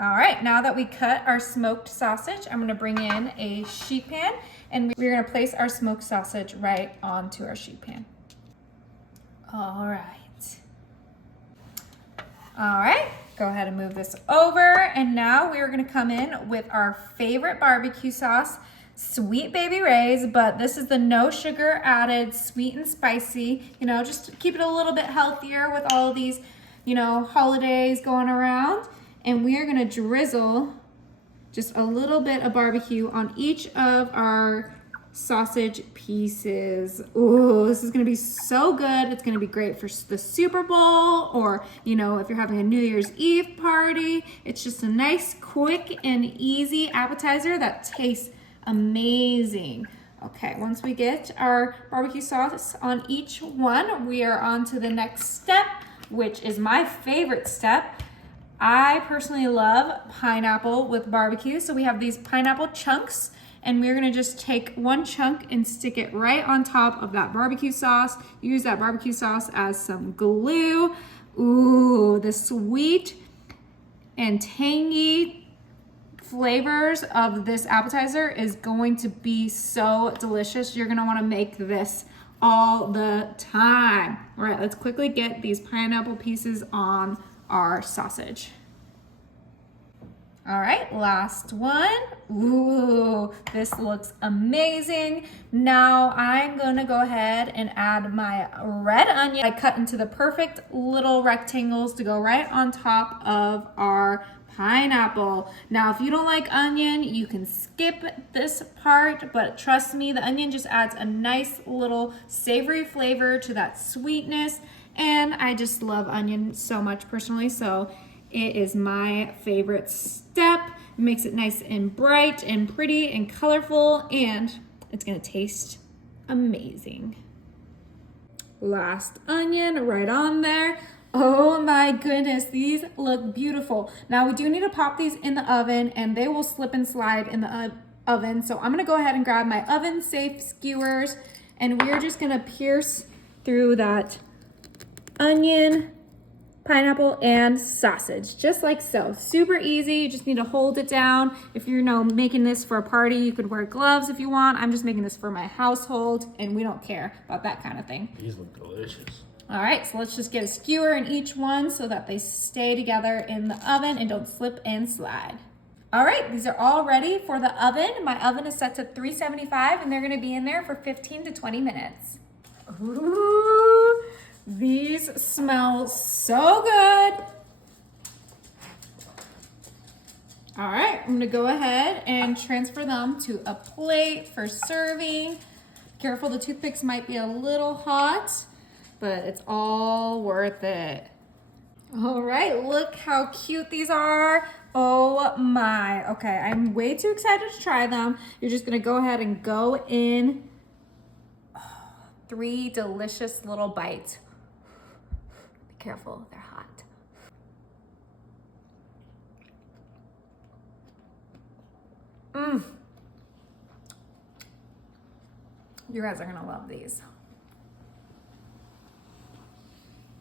All right, now that we cut our smoked sausage, I'm gonna bring in a sheet pan and we're gonna place our smoked sausage right onto our sheet pan. All right. All right, go ahead and move this over. And now we are gonna come in with our favorite barbecue sauce, Sweet Baby Ray's, but this is the no sugar added, sweet and spicy, you know, just to keep it a little bit healthier with all of these, you know, holidays going around. And we are gonna drizzle just a little bit of barbecue on each of our sausage pieces. Ooh, this is gonna be so good. It's gonna be great for the Super Bowl, or, you know, if you're having a New Year's Eve party. It's just a nice, quick, and easy appetizer that tastes amazing. Okay, once we get our barbecue sauce on each one, we are on to the next step, which is my favorite step. I personally love pineapple with barbecue. So we have these pineapple chunks, and we're gonna just take one chunk and stick it right on top of that barbecue sauce. Use that barbecue sauce as some glue. Ooh, the sweet and tangy flavors of this appetizer is going to be so delicious. You're gonna wanna make this all the time. All right, let's quickly get these pineapple pieces on our sausage. All right, last one. Ooh, this looks amazing. Now I'm gonna go ahead and add my red onion. I cut into the perfect little rectangles to go right on top of our pineapple. Now, if you don't like onion, you can skip this part, but trust me, the onion just adds a nice little savory flavor to that sweetness. And I just love onion so much personally, so it is my favorite step. It makes it nice and bright and pretty and colorful, and it's gonna taste amazing. Last onion right on there. Oh my goodness, these look beautiful. Now we do need to pop these in the oven, and they will slip and slide in the oven. So I'm gonna go ahead and grab my oven safe skewers, and we're just gonna pierce through that onion, pineapple, and sausage, just like so. Super easy. You just need to hold it down. If you're, making this for a party, you could wear gloves if you want. I'm just making this for my household, and we don't care about that kind of thing. These look delicious. All right, so let's just get a skewer in each one so that they stay together in the oven and don't slip and slide. All right, these are all ready for the oven. My oven is set to 375, and they're gonna be in there for 15 to 20 minutes. Ooh. These smell so good. All right, I'm gonna go ahead and transfer them to a plate for serving. Careful, the toothpicks might be a little hot, but it's all worth it. All right, look how cute these are. Oh my, okay, I'm way too excited to try them. You're just gonna go ahead and go in. Oh, 3 delicious little bites. Careful, they're hot. You guys are gonna love these.